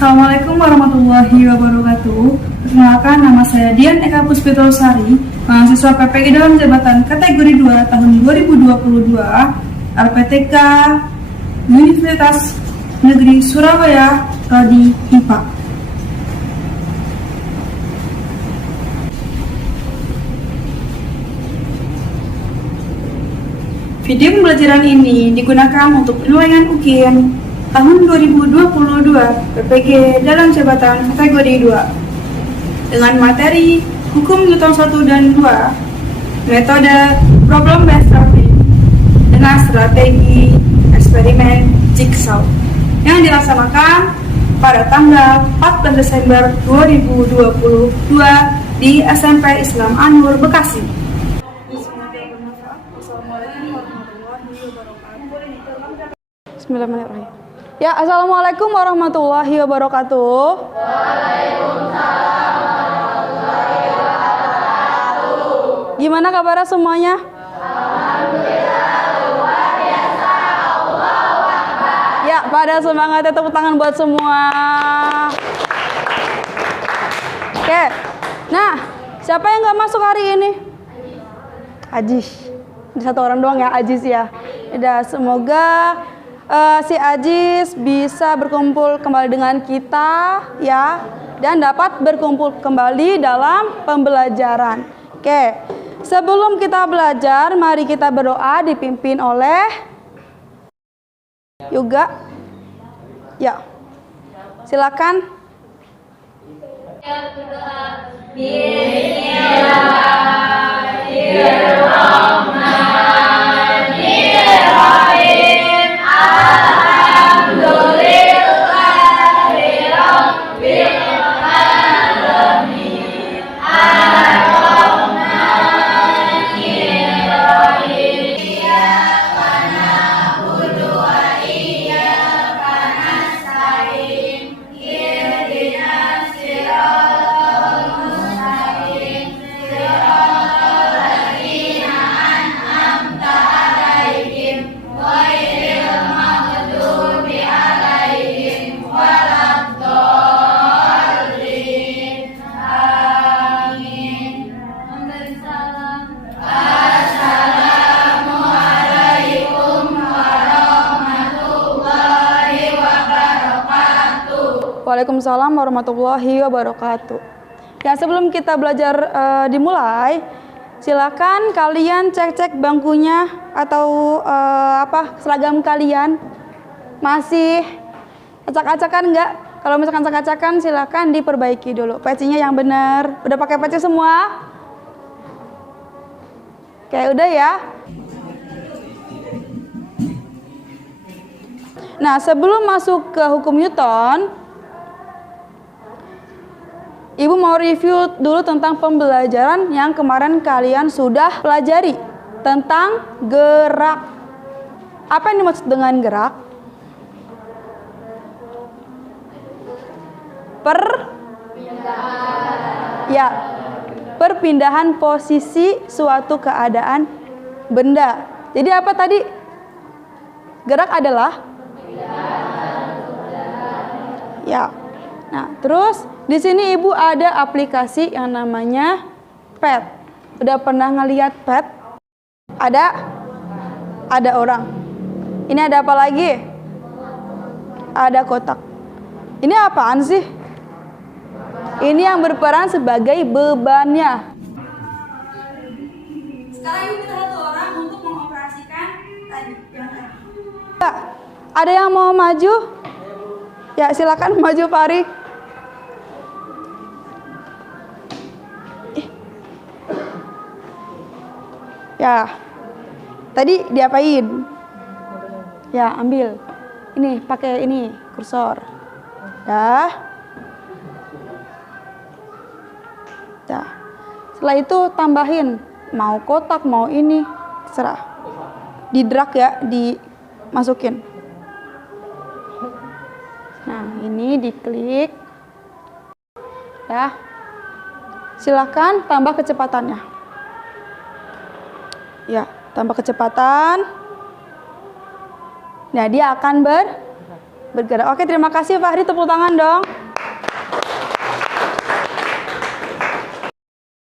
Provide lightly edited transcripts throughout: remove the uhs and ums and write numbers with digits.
Assalamualaikum warahmatullahi wabarakatuh. Perkenalkan, nama saya Dian Eka Puspitrosari, mahasiswa PPG dalam jabatan kategori 2 tahun 2022, LPTK Universitas Negeri Surabaya, Prodi IPA. Video pembelajaran ini digunakan untuk penilaian UKIN tahun 2022 PPG dalam jabatan kategori 2 dengan materi Hukum Newton 1 dan 2, metode Problem Based Solving dengan strategi eksperimen Jigsaw yang dilaksanakan pada tanggal 14 Desember 2022 di SMP Islam An-Nur, Bekasi. Bismillahirrahmanirrahim. Ya, assalamualaikum warahmatullahi wabarakatuh. Waalaikumsalam warahmatullahi wabarakatuh. Gimana kabarnya semuanya? Alhamdulillah, luar biasa. Allahu Akbar. Ya, pada semangatnya tepuk tangan buat semua. Oke. Nah, siapa yang nggak masuk hari ini? Ajis. Ada satu orang doang ya, Ajis ya. Udah, semoga si Ajis bisa berkumpul kembali dengan kita ya, dan dapat berkumpul kembali dalam pembelajaran. Oke, sebelum kita belajar, mari kita berdoa dipimpin oleh Yoga. Ya, silakan. Bismillahirrahmanirrahim. Waalaikumsalam warahmatullahi wabarakatuh. Ya, sebelum kita belajar dimulai, silakan kalian cek-cek bangkunya atau seragam kalian. Masih acak-acakan enggak? Kalau misalkan acak-acakan silakan diperbaiki dulu. Pecinya yang benar. Udah pakai peci semua? Oke, udah ya. Nah, sebelum masuk ke hukum Newton, Ibu mau review dulu tentang pembelajaran yang kemarin kalian sudah pelajari tentang gerak. Apa yang dimaksud dengan gerak? Perpindahan posisi suatu keadaan benda. Jadi apa tadi? Gerak adalah? Ya. Nah, terus di sini Ibu ada aplikasi yang namanya pet. Udah pernah ngelihat pet? Ada orang. Ini ada apa lagi? Ada kotak. Ini apaan sih? Ini yang berperan sebagai bebannya. Sekarang Ibu minta satu orang untuk mengoperasikan tadi. Ada yang mau maju? Ya, silakan maju, Pak Ari. Ya, tadi diapain? Ya, ambil. Ini, pakai ini, kursor. Dah. Setelah itu tambahin. Mau kotak, mau ini. Terserah. Di drag ya, dimasukin. Nah, ini diklik. Ya. Silakan tambah kecepatannya. Ya, tambah kecepatan. Nah, dia akan bergerak. Oke, terima kasih Fahri, tepuk tangan dong.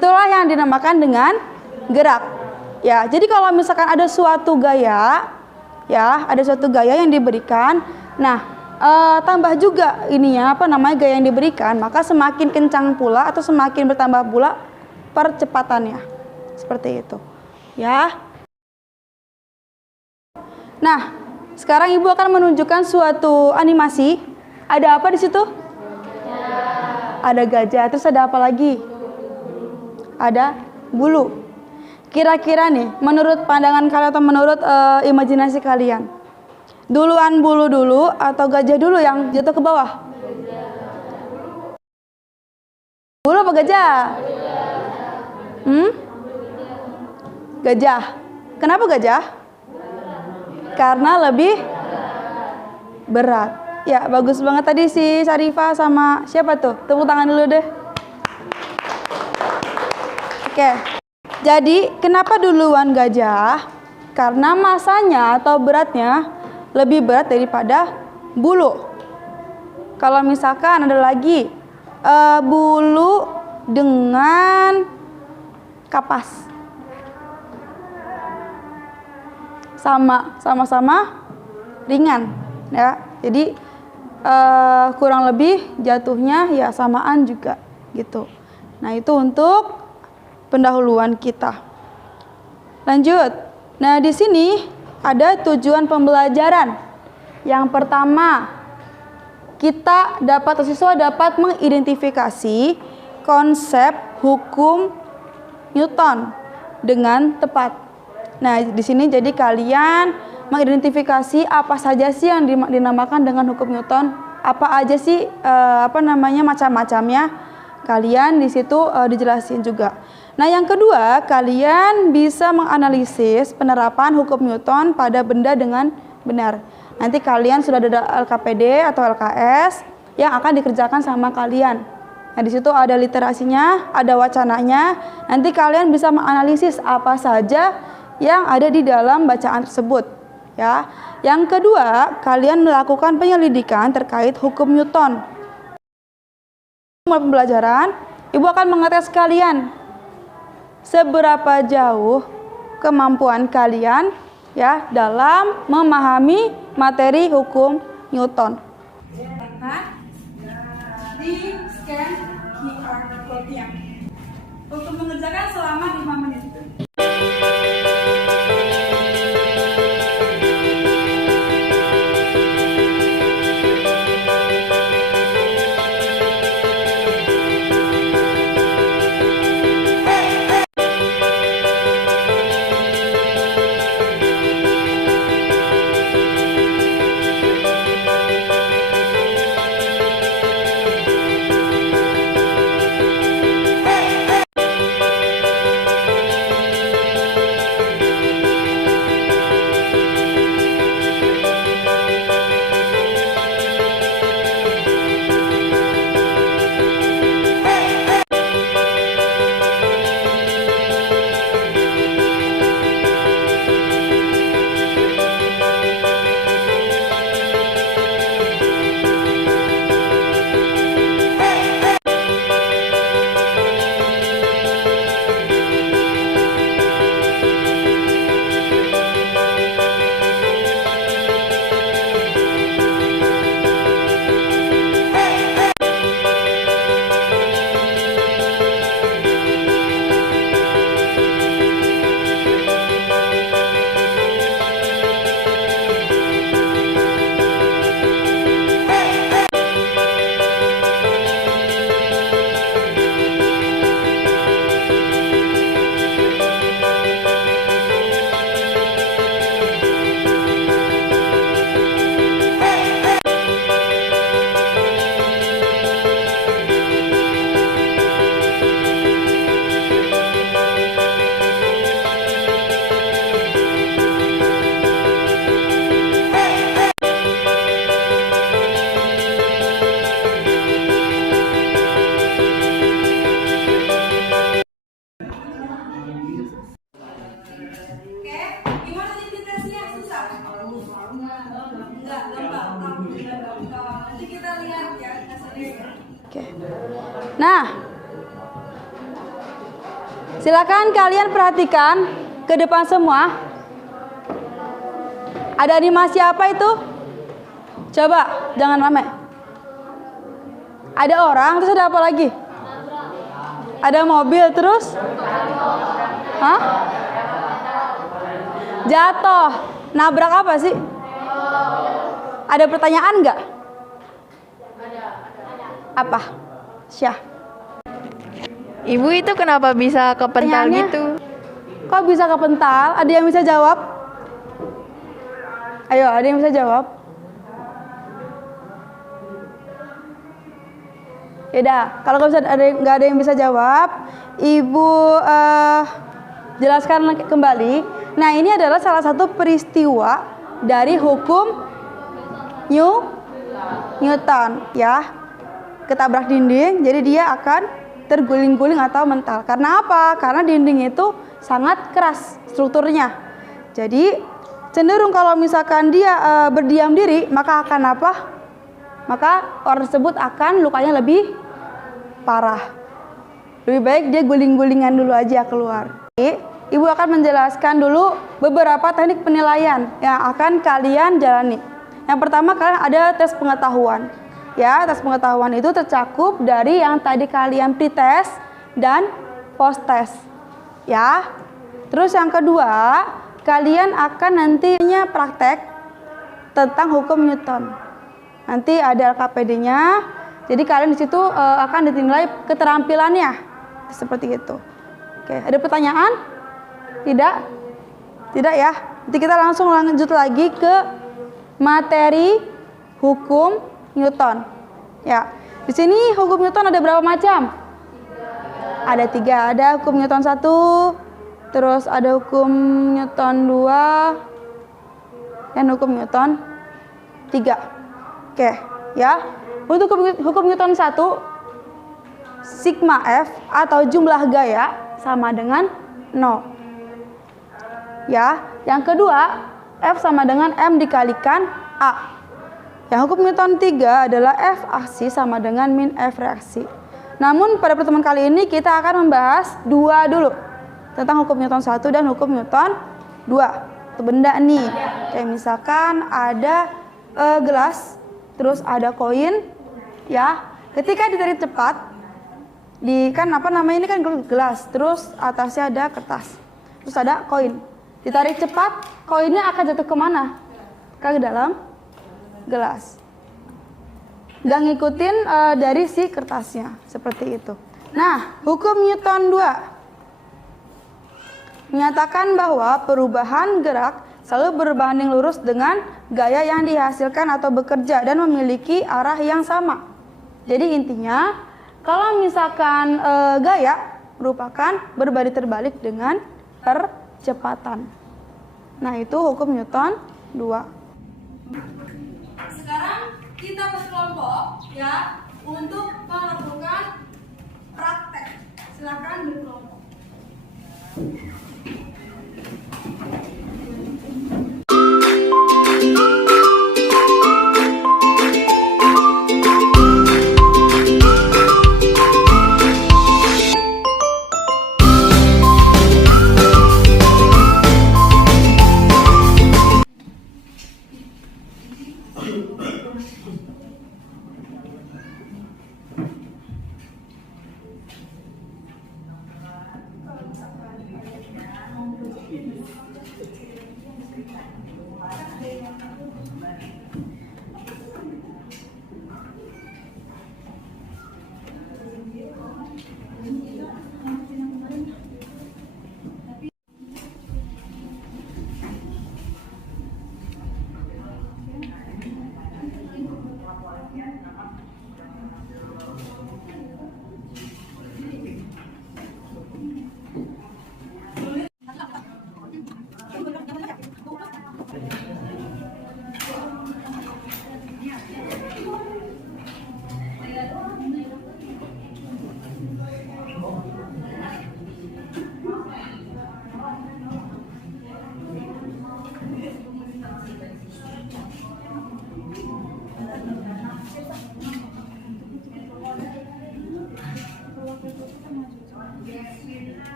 Itulah yang dinamakan dengan gerak. Ya, jadi kalau misalkan ada suatu gaya, ya, ada suatu gaya yang diberikan, nah, tambah juga ininya apa namanya gaya yang diberikan, maka semakin kencang pula atau semakin bertambah pula percepatannya. Seperti itu. Ya. Nah, sekarang Ibu akan menunjukkan suatu animasi. Ada apa di situ? Ada gajah. Terus ada apa lagi? Ada bulu. Kira-kira nih, menurut pandangan kalian atau menurut imajinasi kalian, duluan bulu dulu atau gajah dulu yang jatuh ke bawah? Bulu apa gajah? Gajah. Kenapa gajah? Karena lebih berat. Ya, bagus banget tadi si Syarifah sama siapa tuh? Tepuk tangan dulu deh. Oke. Jadi, kenapa duluan gajah? Karena masanya atau beratnya lebih berat daripada bulu. Kalau misalkan ada lagi bulu dengan kapas. Sama-sama ringan, ya. Jadi kurang lebih jatuhnya ya samaan juga, gitu. Nah, itu untuk pendahuluan kita. Lanjut. Nah, di sini ada tujuan pembelajaran. Yang pertama, siswa dapat mengidentifikasi konsep hukum Newton dengan tepat. Nah, di sini jadi kalian mengidentifikasi apa saja sih yang dinamakan dengan hukum Newton, apa aja sih macam-macamnya. Kalian di situ dijelasin juga. Nah, yang kedua, kalian bisa menganalisis penerapan hukum Newton pada benda dengan benar. Nanti kalian sudah ada LKPD atau LKS yang akan dikerjakan sama kalian. Nah, di situ ada literasinya, ada wacananya. Nanti kalian bisa menganalisis apa saja yang ada di dalam bacaan tersebut, ya. Yang kedua, kalian melakukan penyelidikan terkait hukum Newton. Mulai pembelajaran, Ibu akan mengetes kalian seberapa jauh kemampuan kalian ya dalam memahami materi hukum Newton. Di scan QR code-nya untuk mengerjakan selama 5 menit. lihat ya, Oke. Nah, silakan kalian perhatikan ke depan semua. Ada animasi apa itu? Coba, jangan rame. Ada orang, terus ada apa lagi? Ada mobil, terus? Hah? Jatuh. Nabrak apa sih? Ada pertanyaan nggak? Apa? Syah. Ibu itu kenapa bisa kepental Pertanyaannya, gitu? Kok bisa kepental? Ada yang bisa jawab? Ayo, ada yang bisa jawab? Yaudah, kalau nggak ada yang bisa jawab, Ibu jelaskan kembali. Nah, ini adalah salah satu peristiwa dari hukum Newton, ya. Ketabrak dinding, jadi dia akan terguling-guling atau mental. Karena apa? Karena dinding itu sangat keras strukturnya. Jadi cenderung kalau misalkan dia berdiam diri, maka akan apa? Maka orang tersebut akan lukanya lebih parah. Lebih baik dia guling-gulingan dulu aja keluar. Ibu akan menjelaskan dulu beberapa teknik penilaian yang akan kalian jalani. Yang pertama, kalian ada tes pengetahuan. Ya, tes pengetahuan itu tercakup dari yang tadi kalian pretest dan post-test. Ya. Terus yang kedua, kalian akan nantinya praktek tentang hukum Newton. Nanti ada LKPD-nya. Jadi kalian di situ akan dinilai keterampilannya. Seperti itu. Oke, ada pertanyaan? Tidak? Tidak ya. Nanti kita langsung lanjut lagi ke materi hukum Newton. Ya. Di sini hukum Newton ada berapa macam? Ada 3. Ada hukum Newton 1, terus ada hukum Newton 2, dan hukum Newton 3. Oke, ya. Untuk hukum Newton 1, sigma F atau jumlah gaya sama dengan 0. Ya. Yang kedua, F sama dengan M dikalikan A. Yang hukum Newton 3 adalah F aksi sama dengan min F reaksi. Namun pada pertemuan kali ini kita akan membahas 2 dulu. Tentang hukum Newton 1 dan hukum Newton 2. Itu benda nih. Kayak misalkan ada gelas, terus ada koin, ya. Ketika ditarik cepat, kan apa namanya, ini kan gelas, terus atasnya ada kertas. Terus ada koin. Ditarik cepat, koinnya akan jatuh kemana? Ke dalam gelas. Nggak ngikutin dari si kertasnya, seperti itu. Nah, hukum Newton 2 menyatakan bahwa perubahan gerak selalu berbanding lurus dengan gaya yang dihasilkan atau bekerja dan memiliki arah yang sama. Jadi intinya, kalau misalkan gaya merupakan berbanding terbalik dengan percepatan. Nah, itu hukum Newton 2. Sekarang kita berkelompok ya untuk melakukan praktek. Silakan berkelompok.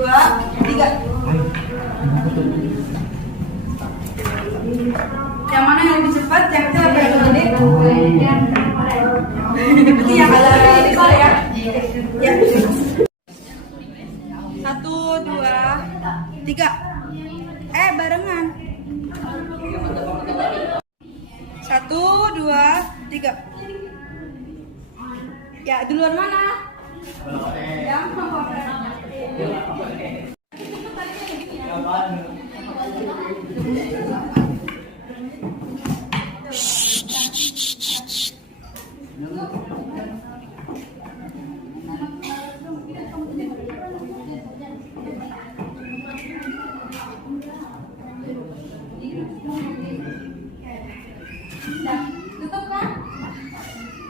Dua, tiga. Yang mana yang lebih cepat? Yang kecil apa yang gede? Berarti yang ada di bawah ya? Ya. 1, 2, 3. Barengan. 1, 2, 3. Ya, duluan mana? Yang tutup kan?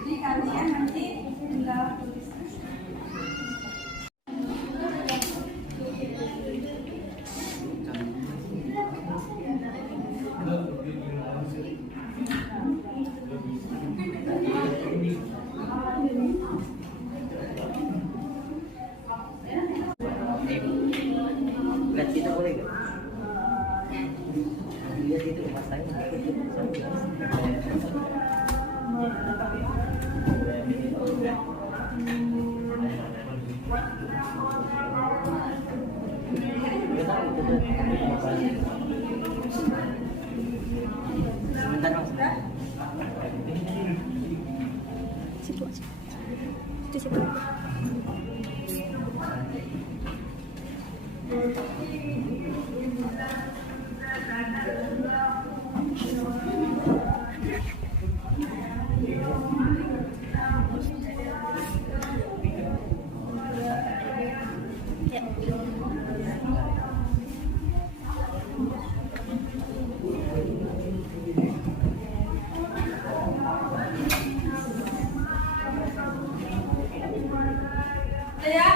Jadi kalian nanti tinggal tulis. Lihat kita boleh gak? Lihat itu mas saya. Sebentar mas. Situ aja. Situ. Sudah ya?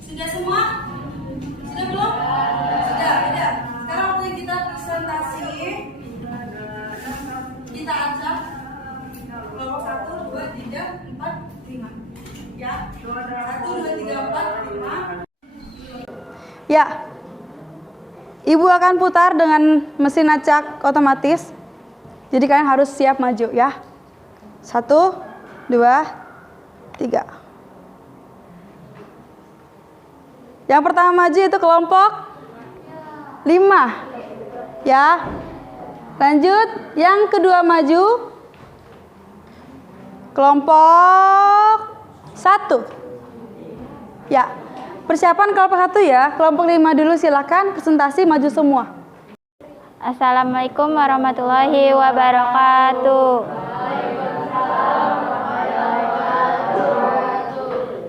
Sudah semua? Sudah belum? Sudah. Sekarang waktunya kita presentasi. Kita ajak kelompok 1, 2, 3, 4, 5. Ya, 1, 2, 3, 4, 5. Ya. Ibu akan putar dengan mesin acak otomatis. Jadi kalian harus siap maju ya. 1, 2, 3. Yang pertama maju itu kelompok 5. Ya. Lanjut, yang kedua maju kelompok 1. Ya. Persiapan kelompok 1 ya. Kelompok 5 dulu silakan presentasi maju semua. Assalamualaikum warahmatullahi wabarakatuh.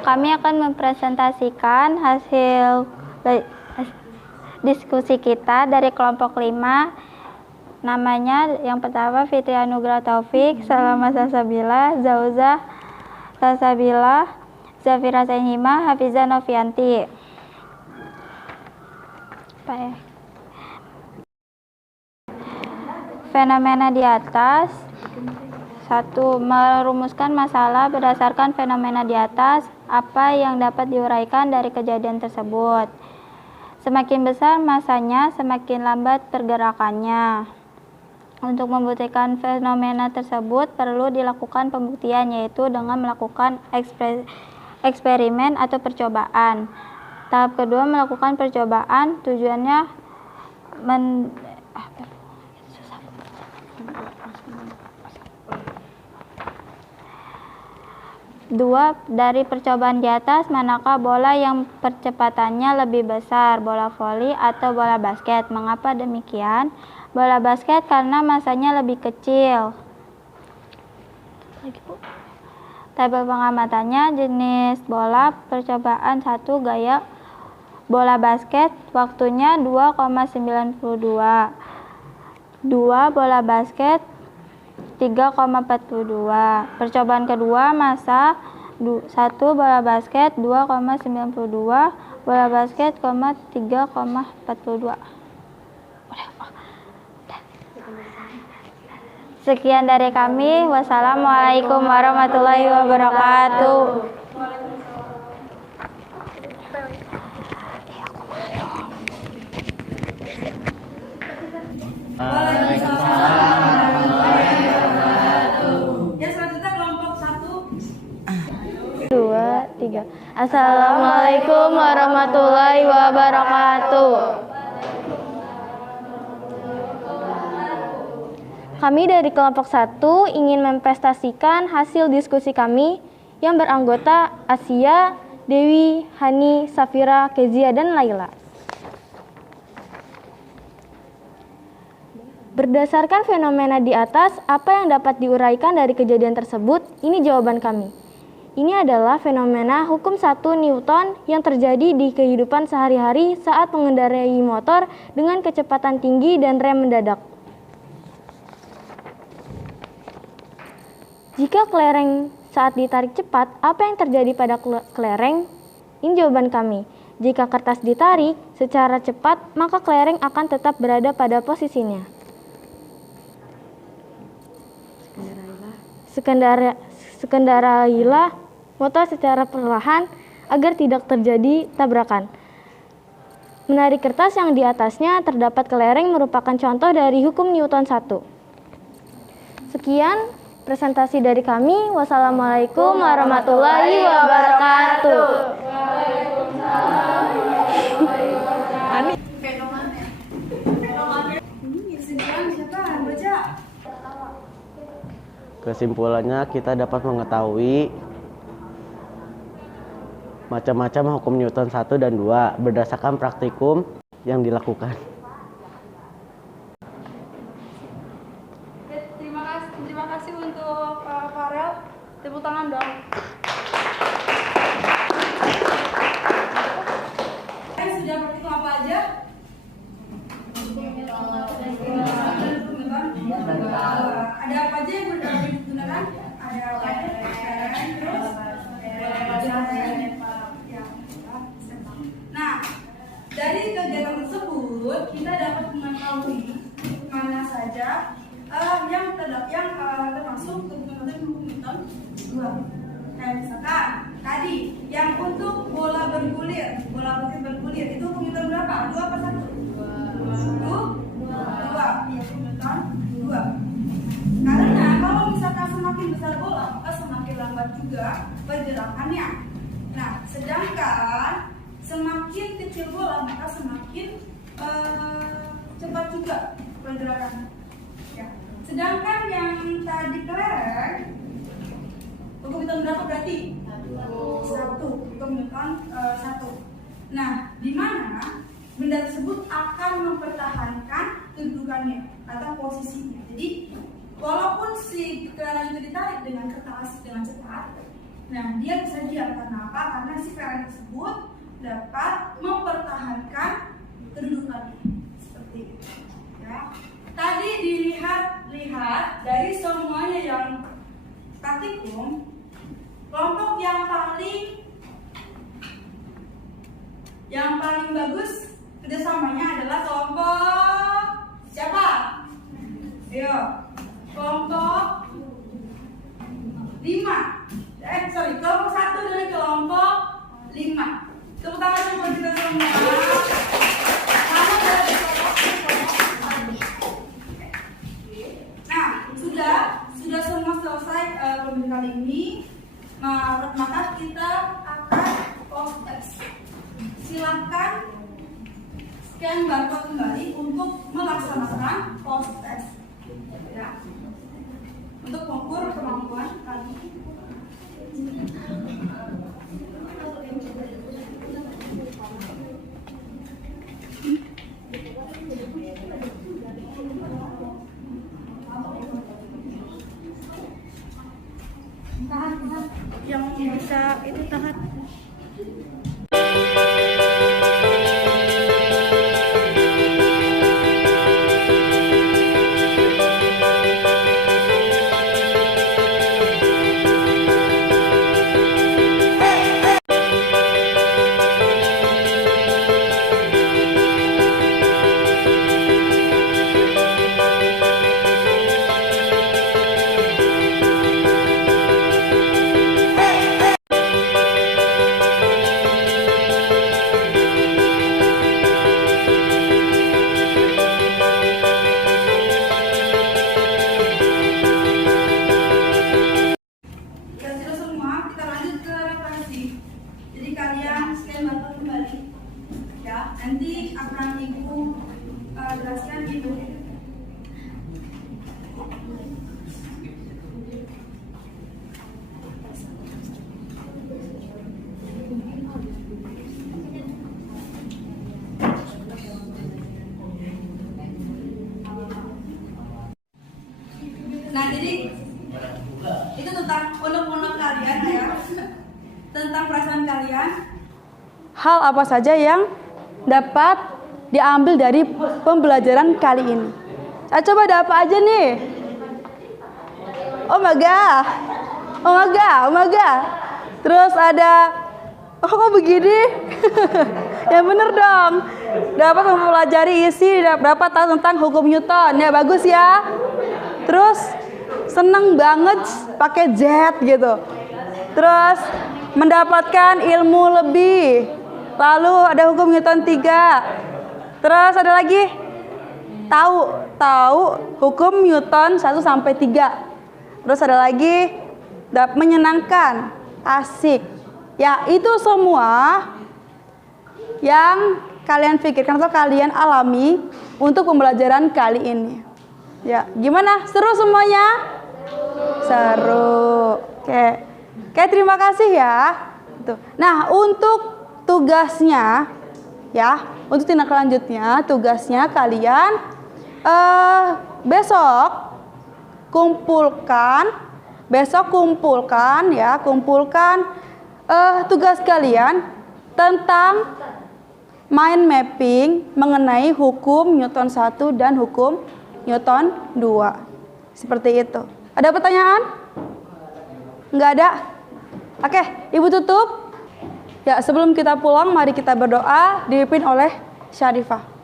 Kami akan mempresentasikan hasil diskusi kita dari kelompok 5. Namanya yang pertama Fitri Anugrah Taufik, Salama Salsabila, Zauzah Salsabila, Zafira Sainhima, Hafizah Novianti. Pak ya. Fenomena di atas. 1. Merumuskan masalah berdasarkan fenomena di atas. Apa yang dapat diuraikan dari kejadian tersebut? Semakin besar masanya, semakin lambat pergerakannya. Untuk membuktikan fenomena tersebut perlu dilakukan pembuktian, yaitu dengan melakukan eksperimen atau percobaan. Tahap kedua, melakukan percobaan, tujuannya Dua, dari percobaan di atas, manakah bola yang percepatannya lebih besar, bola voli atau bola basket? Mengapa demikian? Bola basket karena masanya lebih kecil. Tabel pengamatannya, jenis bola percobaan 1 gaya bola basket, waktunya 2,92. 2 bola basket 3,42. Percobaan kedua, masa 1 bola basket 2,92, bola basket, 3,42. Sekian dari kami. Wassalamualaikum warahmatullahi wabarakatuh. Ya, selanjutnya kelompok 1. 2, 3. Assalamualaikum warahmatullahi wabarakatuh. Kami dari kelompok 1 ingin mempresentasikan hasil diskusi kami yang beranggota Asia, Dewi, Hani, Safira, Kezia, dan Laila. Berdasarkan fenomena di atas, apa yang dapat diuraikan dari kejadian tersebut? Ini jawaban kami. Ini adalah fenomena hukum 1 Newton yang terjadi di kehidupan sehari-hari saat mengendarai motor dengan kecepatan tinggi dan rem mendadak. Jika kelereng saat ditarik cepat, apa yang terjadi pada kelereng? Ini jawaban kami. Jika kertas ditarik secara cepat, maka kelereng akan tetap berada pada posisinya. Sekendarailah motor secara perlahan agar tidak terjadi tabrakan. Menarik kertas yang di atasnya terdapat kelereng merupakan contoh dari hukum Newton 1. Sekian presentasi dari kami. Wassalamualaikum warahmatullahi wabarakatuh. Kesimpulannya, kita dapat mengetahui macam-macam hukum Newton 1 dan 2 berdasarkan praktikum yang dilakukan. Terima kasih untuk Farel. Tepuk tangan dong. Sudah praktikum apa aja? Ada apa aja yang digunakan? Ada kelereng, terus nah, dari kegiatan tersebut kita dapat mengetahui mana saja yang termasuk kebutuhan hukum Newton 2. Kayak misalkan tadi yang untuk bola basket bergulir itu hukum Newton berapa? 2 apa 1? 2. Iya, hukum Newton 2. Karena kalau misalkan semakin besar bola, maka semakin lambat juga pergerakannya. Nah, sedangkan semakin kecil bola, maka semakin cepat juga pergerakannya. Ya. Sedangkan yang tadi kelereng, hukum Newton berapa berarti? 1. Hukum Newton 1. Nah, di mana benda tersebut akan mempertahankan kedudukannya atau posisinya. Jadi walaupun si kelereng itu ditarik dengan keras, dengan cepat, nah dia bisa diam. Karena apa? Karena si kelereng tersebut dapat mempertahankan kedudukannya. Seperti itu. Ya. Tadi dilihat dari semuanya yang praktikum, kelompok yang paling bagus kerjasamanya adalah kelompok siapa? Ayo. Kelompok 5. Kelompok 1 dari kelompok 5. Tepuk tangan buat kita semua. Sama dari kelompok 5. webinar kali ini, maka kita akan post test. Silakan scan barcode kembali untuk melaksanakan post test. Ya. Untuk mengukur kemampuan kalian. Yang bisa itu tahan. Nanti akan Ibu jelaskan itu. Nah, jadi itu tentang unek-unek kalian ya, tentang perasaan kalian. Hal apa saja yang dapat diambil dari pembelajaran kali ini? Saya coba ada apa aja nih? Oh my god. Terus ada, oh kok begini? Ya bener dong. Dapat mempelajari isi, dapat tahu tentang hukum Newton. Ya bagus ya. Terus seneng banget pakai Z gitu. Terus mendapatkan ilmu lebih. Lalu ada hukum Newton 3. Terus ada lagi tahu hukum Newton 1 sampai 3. Terus ada lagi menyenangkan, asik. Ya, itu semua yang kalian pikirkan atau kalian alami untuk pembelajaran kali ini. Ya, gimana? Seru semuanya? Seru. Oke, terima kasih ya. Nah, untuk tugasnya ya, untuk tindak lanjutnya tugasnya kalian besok kumpulkan tugas kalian tentang mind mapping mengenai hukum Newton 1 dan hukum Newton 2. Seperti itu. Ada pertanyaan? Enggak ada? Oke, Ibu tutup. Ya, sebelum kita pulang, mari kita berdoa, dipimpin oleh Syarifah.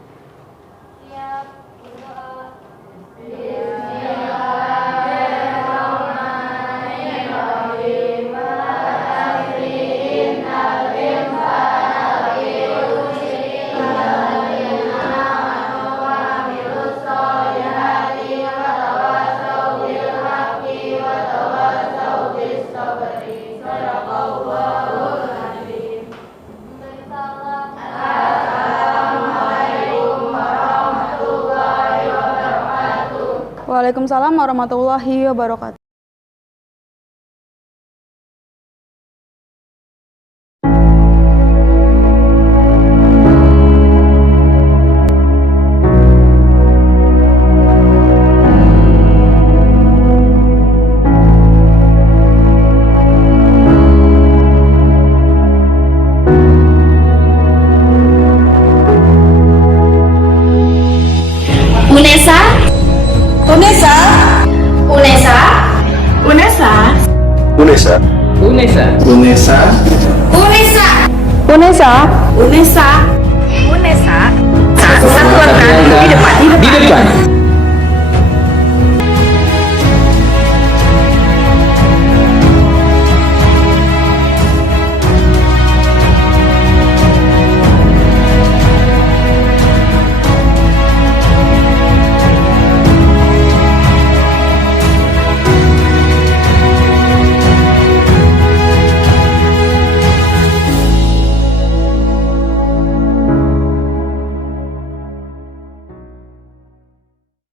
Waalaikumsalam warahmatullahi wabarakatuh. Unesa. Satu lengan di depan.